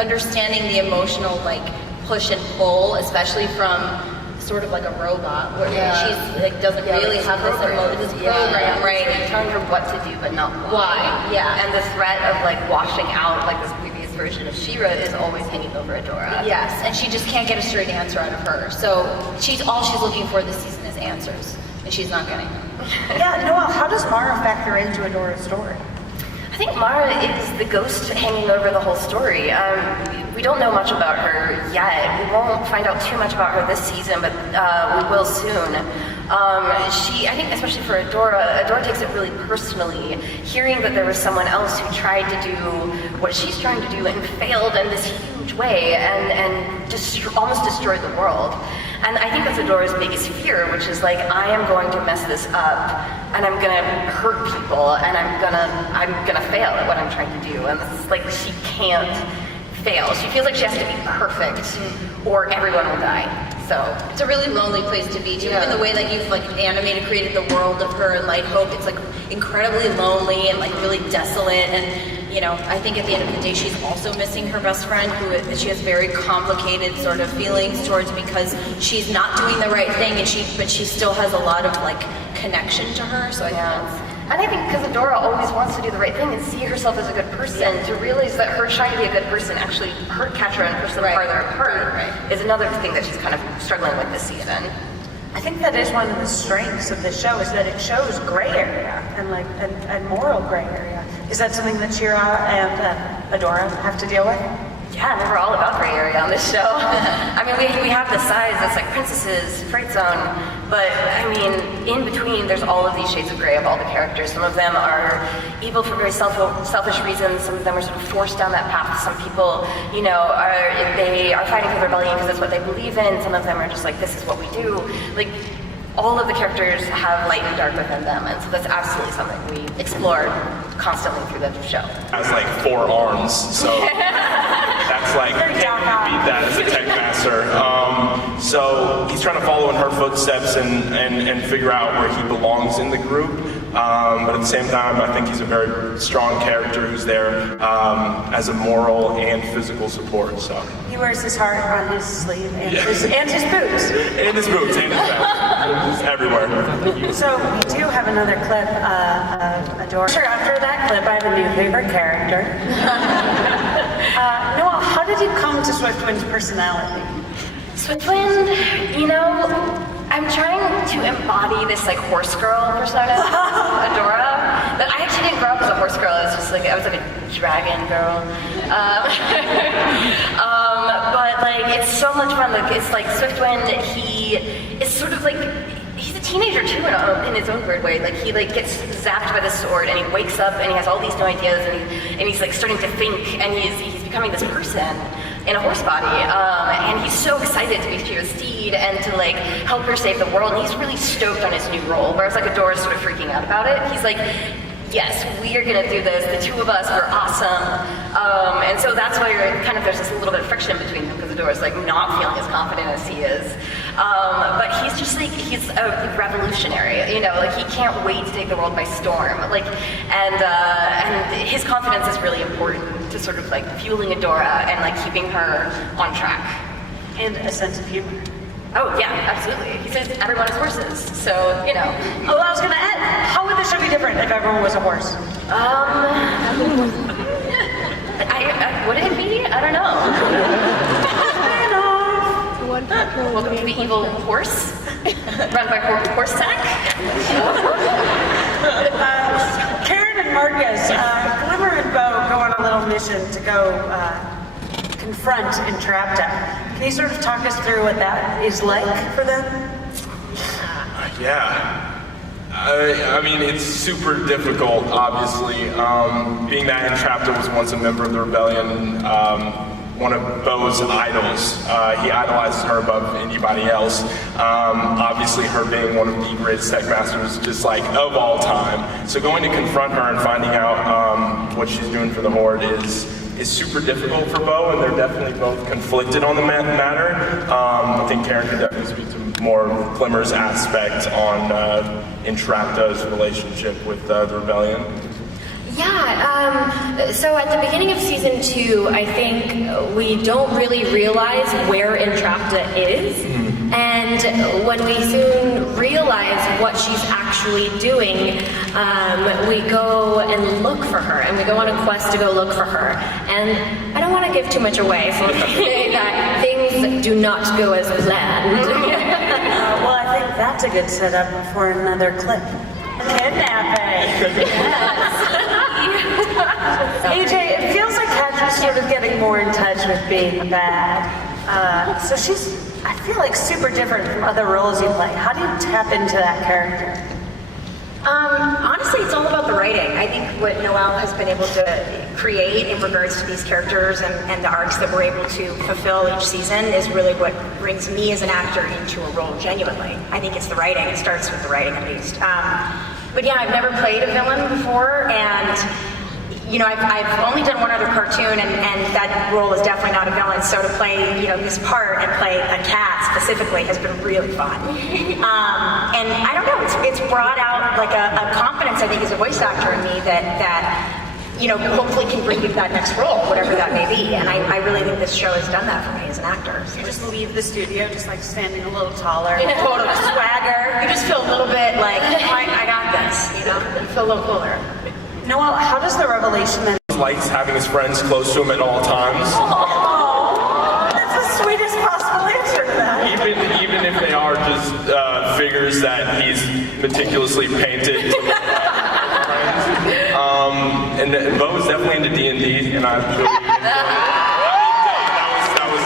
understanding the emotional like push and pull, especially from sort of like a robot, where she's like doesn't really have this program, right? Telling her what to do, but not why. Yeah. And the threat of like washing out like this previous version of She Ra is always hanging over Adora. Yes, and she just can't get a straight answer out of her. So all she's looking for this season is answers, and she's not getting them. Yeah, Noelle, how does Mara factor into Adora's story? I think Mara is the ghost hanging over the whole story. We don't know much about her yet. We won't find out too much about her this season, but we will soon. I think especially for Adora takes it really personally, hearing that there was someone else who tried to do what she's trying to do and failed in this huge way and just almost destroyed the world. And I think that's Adora's biggest fear, which is like, I am going to mess this up, and I'm gonna hurt people, and I'm gonna fail at what I'm trying to do. And it's like she can't fail. She feels like she has to be perfect, or everyone will die. So it's a really lonely place to be too. Even the way that you've like created the world of her and Light Hope, it's like incredibly lonely and like really desolate. And I think at the end of the day, she's also missing her best friend, who she has very complicated sort of feelings towards, because she's not doing the right thing, but she still has a lot of like connection to her. So I think that's. And I think because Adora always wants to do the right thing and see herself as a good person, to realize that her trying to be a good person actually hurt Catra and push them farther apart is another thing that she's kind of struggling with this season. I think that is one of the strengths of the show, is that it shows gray area and moral gray area. Is that something that She Ra and Adora have to deal with? Yeah, we're all about gray area on this show. I mean, we have the sides that's like Princesses, Fright Zone, but I mean, in between, there's all of these shades of gray of all the characters. Some of them are evil for very selfish reasons. Some of them are sort of forced down that path. Some people, they are fighting for the rebellion because that's what they believe in. Some of them are just like, this is what we do. Like, all of the characters have light and dark within them, and so that's absolutely something we explore constantly through the show. Has like 4 arms, so that's like, can't beat that as a tech master. So he's trying to follow in her footsteps and figure out where he belongs in the group. But at the same time, I think he's a very strong character who's there as a moral and physical support. So he wears his heart on his sleeve and his boots. And his boots, and his vest. It's everywhere. So we do have another clip of Adora. Sure, after that clip, I have a new favorite character. Noelle, how did you come to Swiftwind's personality? Swiftwind, I'm trying to embody this like horse girl persona, Adora. But I actually didn't grow up as a horse girl. I was like a dragon girl. But like it's so much fun. Like it's like Swiftwind. He is sort of like he's a teenager too in his own weird way. Like he like gets zapped by the sword and he wakes up and he has all these new ideas and he's like starting to think and he's becoming this person in a horse body, and he's so excited to be She Ra's steed and to like help her save the world, and he's really stoked on his new role, whereas like Adora's sort of freaking out about it. He's like, yes, we are gonna do this, the two of us, we're awesome, and so that's why there's this little bit of friction between them, because Adora's like not feeling as confident as he is, but he's just like, he's a revolutionary, like he can't wait to take the world by storm, like, and his confidence is really important to sort of like fueling Adora and like keeping her on track. And a sense of humor. Oh yeah, absolutely. He says everyone is horses, so Oh, I was gonna add, how would the show be different if everyone was a horse? Would it be? I don't know. Welcome to the evil horse, run by Horse Sack. Karen and Marcus, Glimmer and Bo go on a little mission to go confront Entrapta. Can you sort of talk us through what that is like for them? Yeah. I mean, it's super difficult, obviously. Being that Entrapta was once a member of the rebellion, one of Bo's idols. He idolizes her above anybody else. Obviously, her being one of the greatest tech masters, just like of all time. So going to confront her and finding out what she's doing for the Horde is super difficult for Bo, and they're definitely both conflicted on the matter. I think Karen could definitely speak to more Glimmer's aspect on Entrapta's relationship with the rebellion. So at the beginning of season 2, I think we don't really realize where Entrapta is. And when we soon realize what she's actually doing, we go and look for her, and we go on a quest to go look for her. And I don't want to give too much away, so let's say that things do not go as planned. Well, I think that's a good setup for another clip. Kidnapping! AJ, it feels like Catra's sort of getting more in touch with being bad. So she's, I feel like, super different from other roles you play. How do you tap into that character? Honestly, it's all about the writing. I think what Noelle has been able to create in regards to these characters and the arcs that we're able to fulfill each season is really what brings me as an actor into a role genuinely. I think it's the writing. It starts with the writing at least. But yeah, I've never played a villain before, and I've only done one other cartoon, and that role is definitely not a villain. So to play, this part and play a cat specifically has been really fun. And I don't know, it's brought out like a confidence, I think, as a voice actor in me that hopefully can bring me to that next role, whatever that may be. And I really think this show has done that for me as an actor. You just leave the studio just like standing a little taller. Total swagger. You just feel a little bit like, I got this, You feel a little cooler. Noelle, how does the revelation then... He likes having his friends close to him at all times. Oh, that's the sweetest possible answer to that. Even if they are just figures that he's meticulously painted. And Bo is definitely into D&D, and I really that was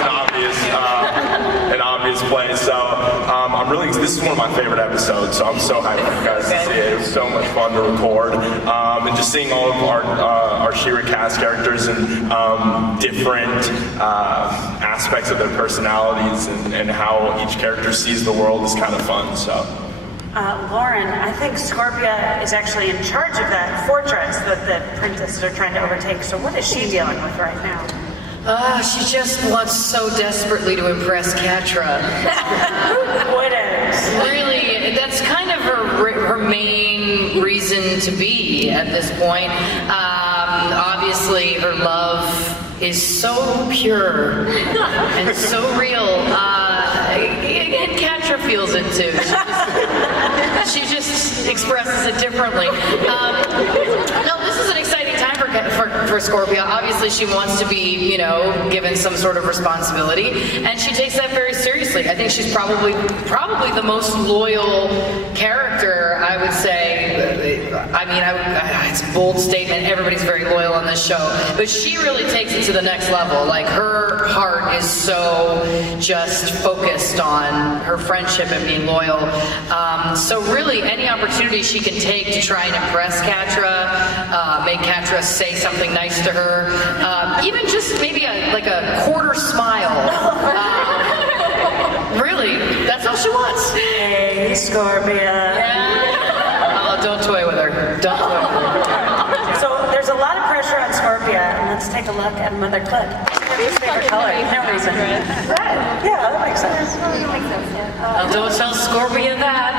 an obvious play. So I'm really, this is one of my favorite episodes, so I'm so hyped for you guys to see it. It was so much fun to record, and just seeing all of our She-Ra cast characters and different aspects of their personalities and how each character sees the world is kind of fun. So. Lauren, I think Scorpia is actually in charge of that fortress that the princesses are trying to overtake. So what is she dealing with right now? She just wants so desperately to impress Catra. Who wouldn't? Really, that's kind of her main reason to be at this point. Obviously, her love is so pure and so real. And Catra feels it too. She just expresses it differently. No, this is an exciting time for Scorpia. Obviously, she wants to be, given some sort of responsibility, and she takes that very seriously. I think she's probably the most loyal character, I would say. It's a bold statement. Everybody's very loyal on this show, but she really takes it to the next level. Like, her heart is so just focused on her friendship and being loyal. So really, any opportunity she can take to try and impress Catra, make Catra say something nice to her, even just maybe a quarter smile. Really, that's all she wants. Hey, Scorpia. Oh, don't toy with her. Don't toy with her. So there's a lot of pressure on Scorpia, and let's take a look at another clip. Scorpia's favorite color. No reason. Red. Yeah, that makes sense. Don't tell Scorpia that.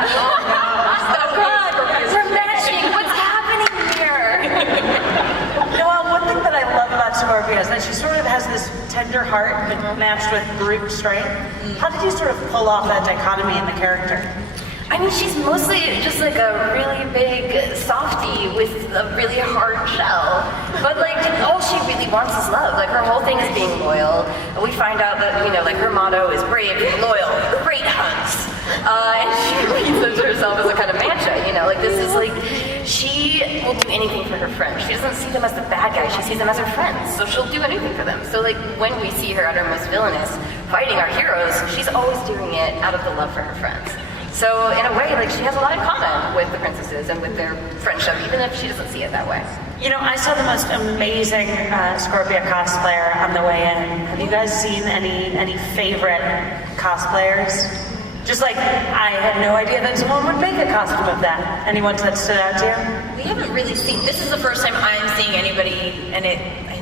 We're matching. What's happening here? Noelle, one thing that I love about Scorpia is that she sort of has this tender heart matched with brute strength. How did you sort of pull off that dichotomy in the character? I mean, she's mostly just like a really big softie with a really hard shell. But all she really wants is love. Like, her whole thing is being loyal. We find out that, her motto is brave, loyal, great hunts. And she refers to herself as a kind of mantra, this is she will do anything for her friends. She doesn't see them as the bad guys, she sees them as her friends. So she'll do anything for them. So when we see her at her most villainous, fighting our heroes, she's always doing it out of the love for her friends. So in a way, she has a lot in common with the princesses and with their friendship, even if she doesn't see it that way. I saw the most amazing Scorpia cosplayer on the way in. Have you guys seen any favorite cosplayers? Just I had no idea that someone would make a costume of that. Anyone that stood out to you? We haven't really seen, this is the first time I'm seeing anybody, and it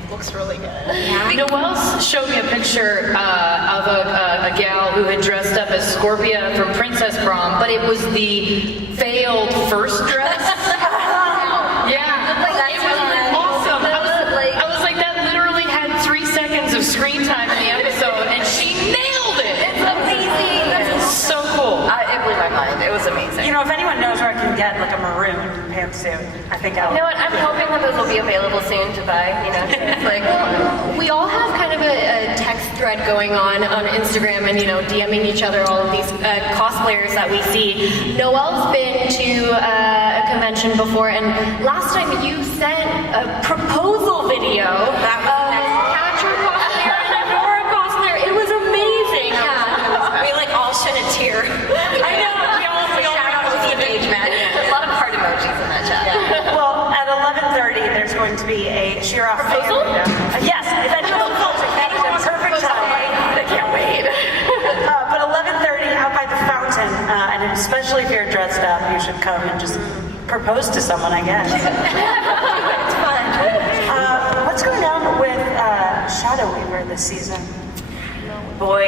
looks really good. Yeah. Noelle showed me a picture of a gal who had dressed up as Scorpia from Princess Prom, but it was the failed first dress. Yeah. It was screen time in the episode, and she nailed it. It's amazing. It's so cool. It blew my mind. It was amazing. You know, if anyone knows where I can get like a maroon pantsuit, I think I'll. You know what? I'm hoping that those will be available soon to buy. You know, it's like We all have kind of a text thread going on Instagram and, DMing each other all of these cosplayers that we see. Noelle's been to a convention before, and last time you sent a proposal video of Catra cosplayer and Adora cosplayer. It was amazing. Yeah. We all shed a tear. I know. We all Shout out to the engagement. a lot of heart emojis in that chat. Well, at 11:30, there's going to be a She Ra Proposal? Yes, that's a perfect time. I can't wait. But 11:30 out by the fountain, and especially if you're dressed up, you should come and just propose to someone, I guess. It's fun. What's going on with Shadow Weaver this season? Boy,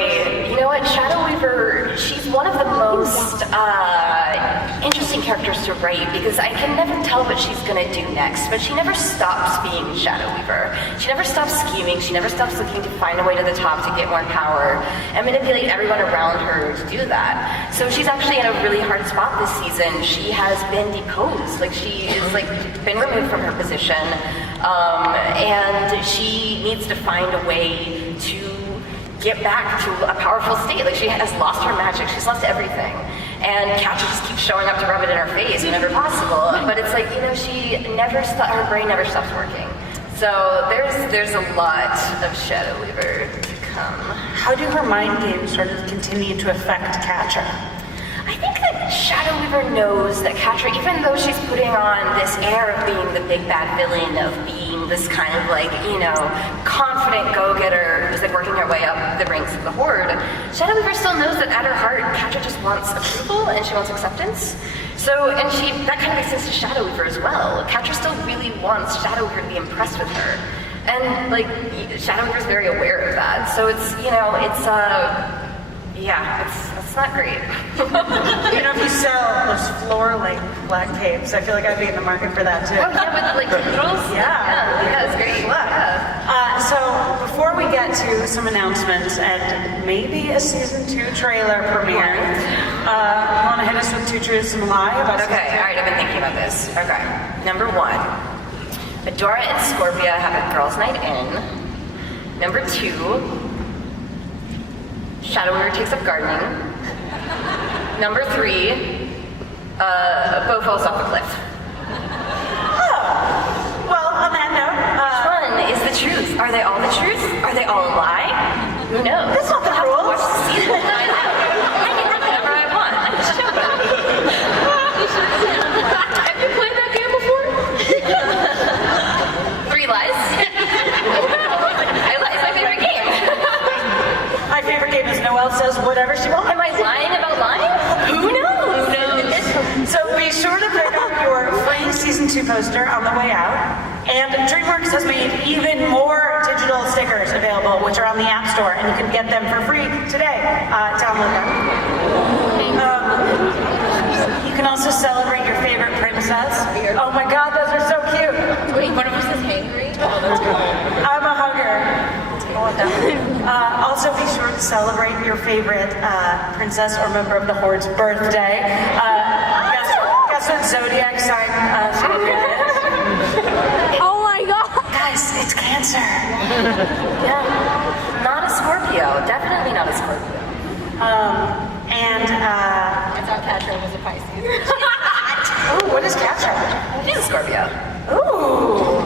you know what? Shadow Weaver, she's one of the most interesting characters to write because I can never tell what she's going to do next, but she never stops being Shadow Weaver. She never stops scheming. She never stops looking to find a way to the top to get more power and manipulate everyone around her to do that. So she's actually in a really hard spot this season. She has been deposed. She is been removed from her position, and she needs to find a way to get back to a powerful state. She has lost her magic. She's lost everything. And Catra just keeps showing up to rub it in her face whenever possible. But it's she never her brain never stops working. So there's a lot of Shadow Weaver to come. How do her mind games sort of continue to affect Catra? I think that Shadow Weaver knows that Catra, even though she's putting on this air of being the big bad villain, of being this kind of confident go-getter who's working her way up the ranks of the Horde, Shadow Weaver still knows that at her heart, Catra just wants approval and she wants acceptance. So, and that kind of makes sense to Shadow Weaver as well. Catra still really wants Shadow Weaver to be impressed with her. And Shadow Weaver's very aware of that. So it's not great. If you sell those floor-length black capes, I feel like I'd be in the market for that too. Oh yeah, with the tendrils? Yeah. It's great. Yeah. So before we get to some announcements and maybe a season 2 trailer premiere, want to hit us with 2 truths and a lie about Okay, season 2? alright, I've been thinking about this. Okay. Number 1, Adora and Scorpia have a girls' night in. Number 2, Shadow Weaver takes up gardening. Number 3, Bo falls off a cliff. Well, on that note, Which one is the truth? Are they all the truth? Are they all a lie? Who knows? That's not the I'll have to rules. watch the season and find out. I can do whatever I want. I'm a showman. Have you played that game before? 3 lies. I lie is my favorite game. my favorite game is Noelle says whatever she wants. Am I lying about lying? Who knows? So be sure to pick up your free season 2 poster on the way out. And DreamWorks has made even more digital stickers available, which are on the App Store, and you can get them for free today. Download them. You can also celebrate your favorite princess. Oh my God, those are so cute. Wait, one of us is hangry? Oh, that's good. I'm a hugger. Also, be sure to celebrate your favorite princess or member of the Horde's birthday. Guess what zodiac sign Scorpia is? Oh my god! Guys, it's Cancer. Yeah. Not a Scorpio. Definitely not a Scorpio. I thought Catra was a Pisces. Oh, what is Catra? She's a Scorpio. Ooh.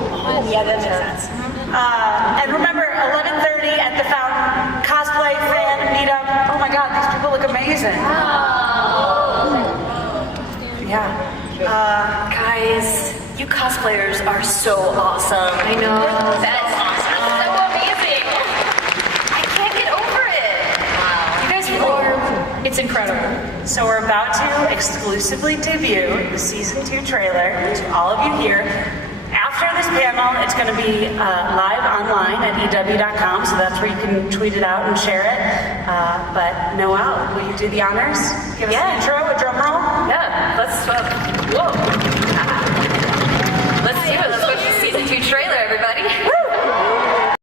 Yeah, that makes sense. And remember, 11:30 at the Fountain cosplay fan meetup. Oh my God, these people look amazing. Yeah. Guys, you cosplayers are so awesome. I know. That's awesome. That's so amazing. I can't get over it. Wow. You guys rule. It's incredible. So we're about to exclusively debut the season 2 trailer to all of you here. After this panel, it's going to be live online at EW.com, so that's where you can tweet it out and share it. But Noelle, will you do the honors? Give us an intro, a drum roll? Yeah, let's, whoa. Let's do it. Let's watch the season 2 trailer.